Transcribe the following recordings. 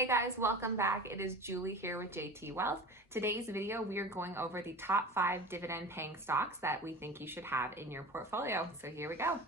Hey guys, welcome back. It is Julie here with JT Wealth. Today's video, we are going over the top 5 dividend paying stocks that we think you should have in your portfolio. So here we go.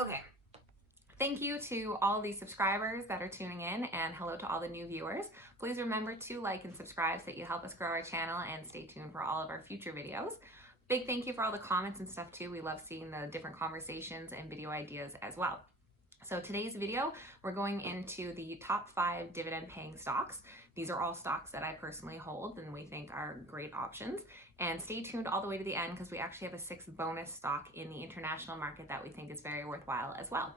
Okay. Thank you to all the subscribers that are tuning in, and hello to all the new viewers. Please remember to like and subscribe so that you help us grow our channel, and stay tuned for all of our future videos. Big thank you for all the comments and stuff too. We love seeing the different conversations and video ideas as well. So today's video, we're going into the top 5 dividend paying stocks. These are all stocks that I personally hold and we think are great options. And stay tuned all the way to the end because we actually have a 6th bonus stock in the international market that we think is very worthwhile as well.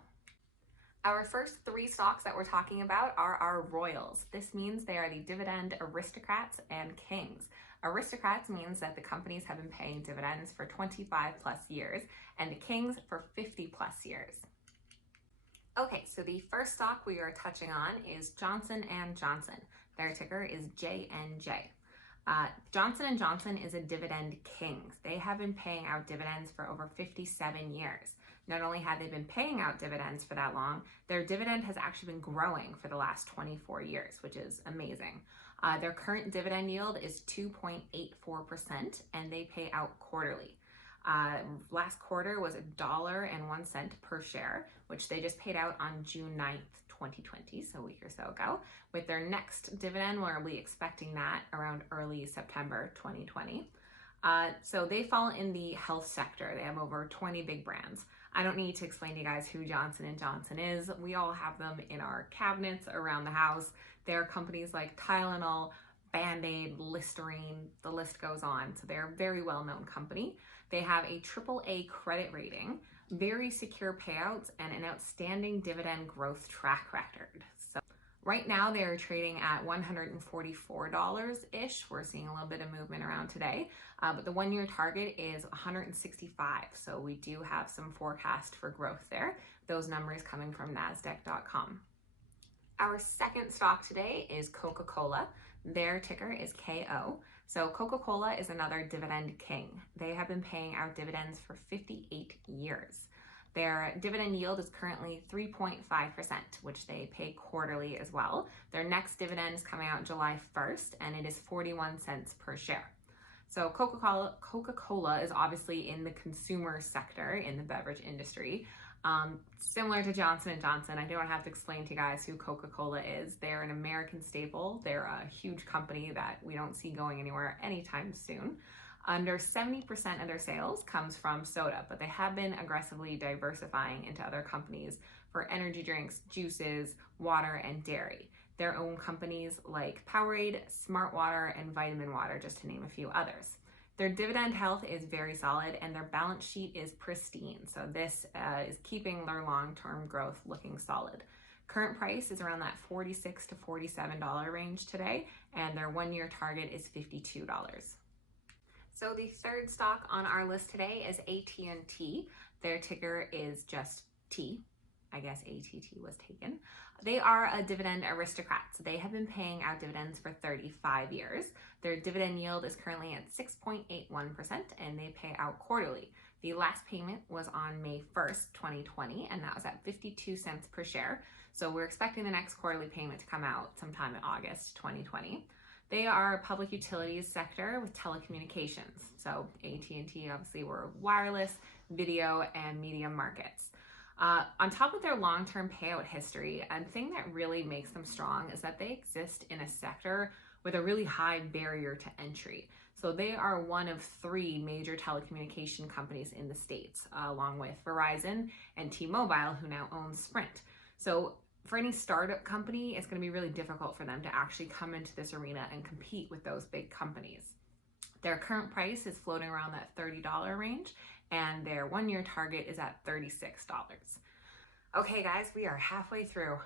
Our first 3 stocks that we're talking about are our royals. This means they are the dividend aristocrats and kings. Aristocrats means that the companies have been paying dividends for 25 plus years, and the kings for 50 plus years. Okay, so the first stock we are touching on is Johnson & Johnson. Their ticker is JNJ. Johnson & Johnson is a dividend king. They have been paying out dividends for over 57 years. Not only have they been paying out dividends for that long, their dividend has actually been growing for the last 24 years, which is amazing. Their current dividend yield is 2.84%, and they pay out quarterly. Last quarter was $1.01 per share, which they just paid out on June 9th, 2020, so a week or so ago. With their next dividend, we'll be expecting that around early September 2020. So they fall in the health sector. They have over 20 big brands. I don't need to explain to you guys who Johnson & Johnson is. We all have them in our cabinets around the house. They're companies like Tylenol, Band-Aid, Listerine, the list goes on. So they're a very well-known company. They have a AAA credit rating, very secure payouts, and an outstanding dividend growth track record. So right now they're trading at $144-ish. We're seeing a little bit of movement around today, but the 1-year target is 165. So we do have some forecast for growth there. Those numbers coming from NASDAQ.com. Our second stock today is Coca-Cola. Their ticker is KO. So Coca-Cola is another dividend king. They have been paying out dividends for 58 years. Their dividend yield is currently 3.5%, which they pay quarterly as well. Their next dividend is coming out July 1st, and it is 41 cents per share. So Coca-Cola is obviously in the consumer sector in the beverage industry. Similar to Johnson & Johnson, I don't have to explain to you guys who Coca-Cola is. They're an American staple. They're a huge company that we don't see going anywhere anytime soon. Under 70% of their sales comes from soda, but they have been aggressively diversifying into other companies for energy drinks, juices, water, and dairy. Their own companies like Powerade, Smart Water, and Vitamin Water, just to name a few others. Their dividend health is very solid, and their balance sheet is pristine. So this is keeping their long-term growth looking solid. Current price is around that $46 to $47 range today, and their 1-year target is $52. So the third stock on our list today is AT&T. Their ticker is just T. I guess ATT was taken. They are a dividend aristocrat. So they have been paying out dividends for 35 years. Their dividend yield is currently at 6.81%, and they pay out quarterly. The last payment was on May 1st, 2020, and that was at 52 cents per share. So we're expecting the next quarterly payment to come out sometime in August 2020. They are a public utilities sector with telecommunications. So AT&T obviously were wireless, video, and media markets. On top of their long-term payout history, a thing that really makes them strong is that they exist in a sector with a really high barrier to entry. So they are one of 3 major telecommunication companies in the States, along with Verizon and T-Mobile, who now own Sprint. So for any startup company, it's going to be really difficult for them to actually come into this arena and compete with those big companies. Their current price is floating around that $30 range, and their 1-year target is at $36. Okay guys, we are halfway through.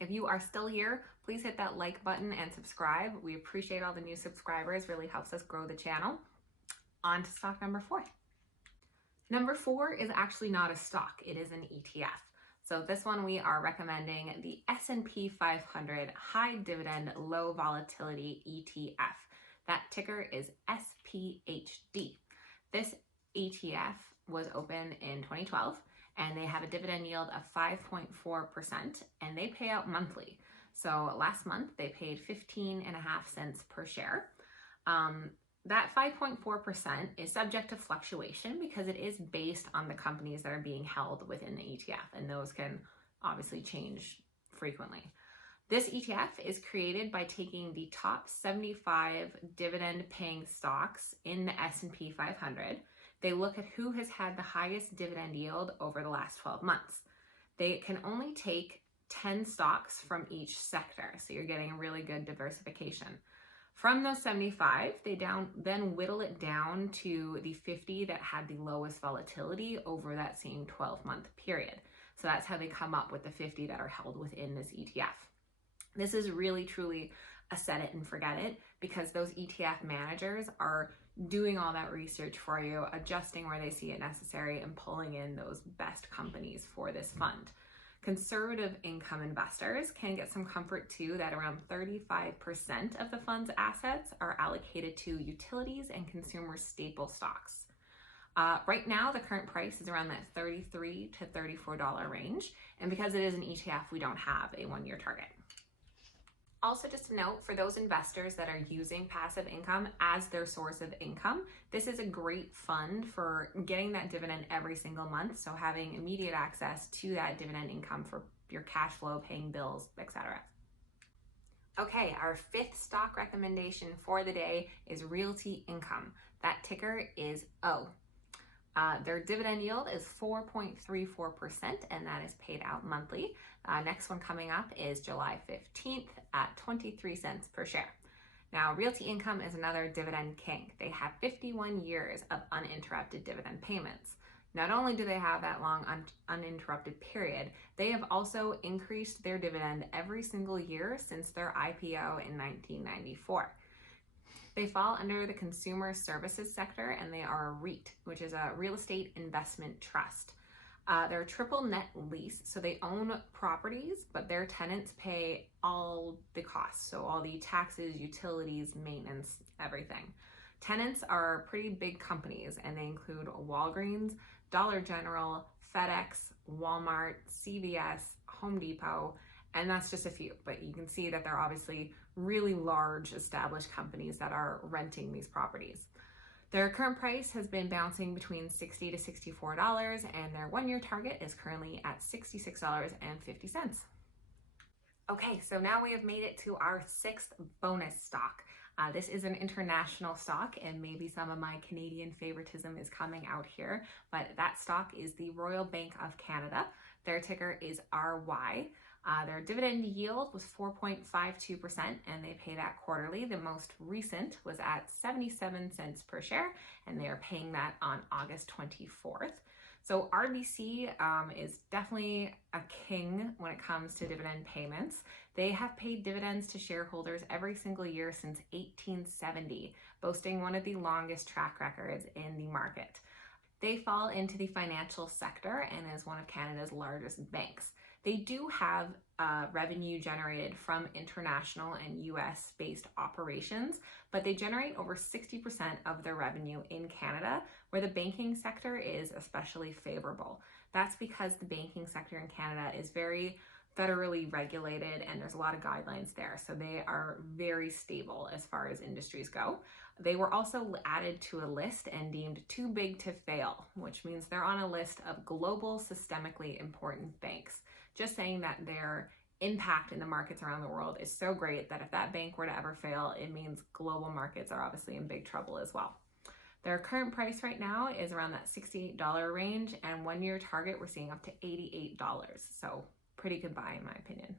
If you are still here, please hit that like button and subscribe. We appreciate all the new subscribers, really helps us grow the channel. On to stock number 4. Number 4 is actually not a stock, it is an ETF. So this one we are recommending the S&P 500 High Dividend Low Volatility ETF. That ticker is SPHD. This ETF was open in 2012 and they have a dividend yield of 5.4% and they pay out monthly. So last month they paid 15.5 cents per share. That 5.4% is subject to fluctuation because it is based on the companies that are being held within the ETF, and those can obviously change frequently. This ETF is created by taking the top 75 dividend-paying stocks in the S&P 500. They look at who has had the highest dividend yield over the last 12 months. They can only take 10 stocks from each sector, so you're getting a really good diversification. From those 75, they then whittle it down to the 50 that had the lowest volatility over that same 12-month period. So that's how they come up with the 50 that are held within this ETF. This is really, truly a set it and forget it because those ETF managers are doing all that research for you, adjusting where they see it necessary, and pulling in those best companies for this fund. Conservative income investors can get some comfort too that around 35% of the fund's assets are allocated to utilities and consumer staple stocks. Right now, the current price is around that $33 to $34 range, and because it is an ETF, we don't have a one-year target. Also, just a note for those investors that are using passive income as their source of income, this is a great fund for getting that dividend every single month. So having immediate access to that dividend income for your cash flow, paying bills, etc. Okay, our fifth stock recommendation for the day is Realty Income. That ticker is O. Their dividend yield is 4.34%, and that is paid out monthly. Next one coming up is July 15th at 23 cents per share. Now, Realty Income is another dividend king. They have 51 years of uninterrupted dividend payments. Not only do they have that long uninterrupted period, they have also increased their dividend every single year since their IPO in 1994. They fall under the consumer services sector, and they are a REIT, which is a real estate investment trust. They're a triple net lease, so they own properties, but their tenants pay all the costs, so all the taxes, utilities, maintenance, everything. Tenants are pretty big companies, and they include Walgreens, Dollar General, FedEx, Walmart, CVS, Home Depot, and that's just a few, but you can see that they're obviously really large established companies that are renting these properties. Their current price has been bouncing between $60 to $64, and their one-year target is currently at $66.50. Okay, so now we have made it to our sixth bonus stock. This is an international stock, and maybe some of my Canadian favoritism is coming out here, but that stock is the Royal Bank of Canada. Their ticker is RY. Their dividend yield was 4.52%, and they pay that quarterly. The most recent was at 77 cents per share, and they are paying that on August 24th. So RBC is definitely a king when it comes to dividend payments. They have paid dividends to shareholders every single year since 1870, boasting one of the longest track records in the market. They fall into the financial sector and is one of Canada's largest banks. They do have revenue generated from international and US-based operations, but they generate over 60% of their revenue in Canada, where the banking sector is especially favorable. That's because the banking sector in Canada is very federally regulated and there's a lot of guidelines there. So they are very stable as far as industries go. They were also added to a list and deemed too big to fail, which means they're on a list of global systemically important banks. Just saying that their impact in the markets around the world is so great that if that bank were to ever fail, it means global markets are obviously in big trouble as well. Their current price right now is around that $68 range, and one-year target we're seeing up to $88. So pretty good buy in my opinion.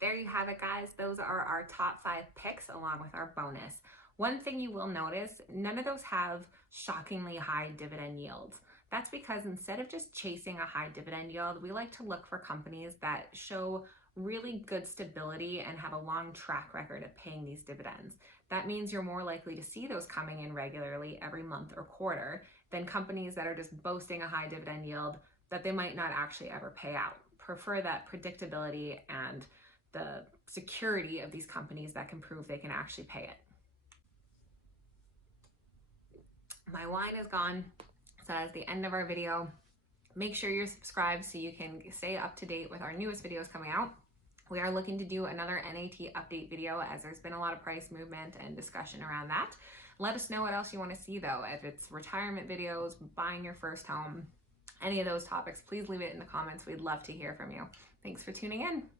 There you have it, guys. Those are our top 5 picks along with our bonus. One thing you will notice, none of those have shockingly high dividend yields. That's because instead of just chasing a high dividend yield, we like to look for companies that show really good stability and have a long track record of paying these dividends. That means you're more likely to see those coming in regularly every month or quarter than companies that are just boasting a high dividend yield that they might not actually ever pay out. prefer that predictability and the security of these companies that can prove they can actually pay it. My wine is gone, so that's the end of our video. Make sure you're subscribed so you can stay up to date with our newest videos coming out. We are looking to do another NAT update video, as there's been a lot of price movement and discussion around that. Let us know what else you want to see though. If it's retirement videos, buying your first home, any of those topics, please leave it in the comments. We'd love to hear from you. Thanks for tuning in.